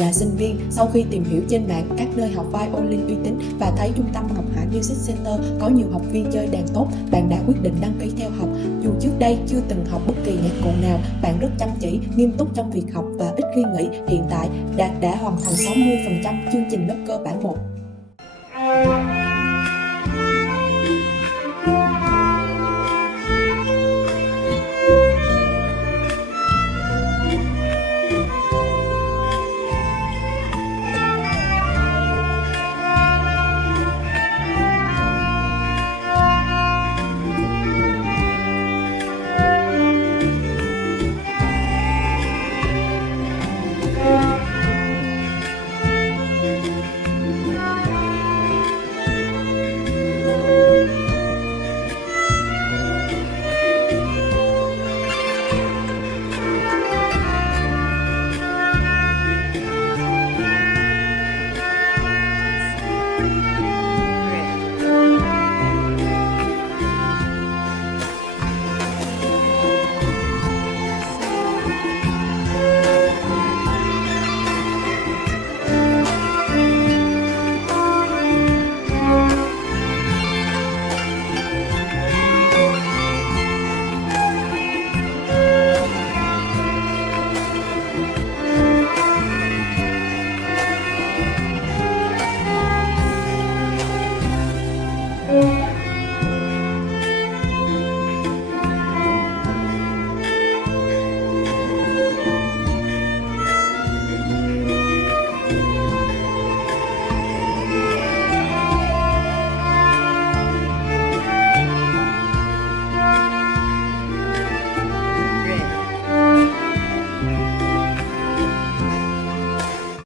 là sinh viên, sau khi tìm hiểu trên mạng các nơi học violin uy tín và thấy trung tâm Ngọc Hải Music Center có nhiều học viên chơi đàn tốt, bạn đã quyết định đăng ký theo học. Dù trước đây chưa từng học bất kỳ nhạc cụ nào, bạn rất chăm chỉ, nghiêm túc trong việc học và ít khi nghỉ. Hiện tại, Đạt đã hoàn thành 60% chương trình lớp cơ bản 1.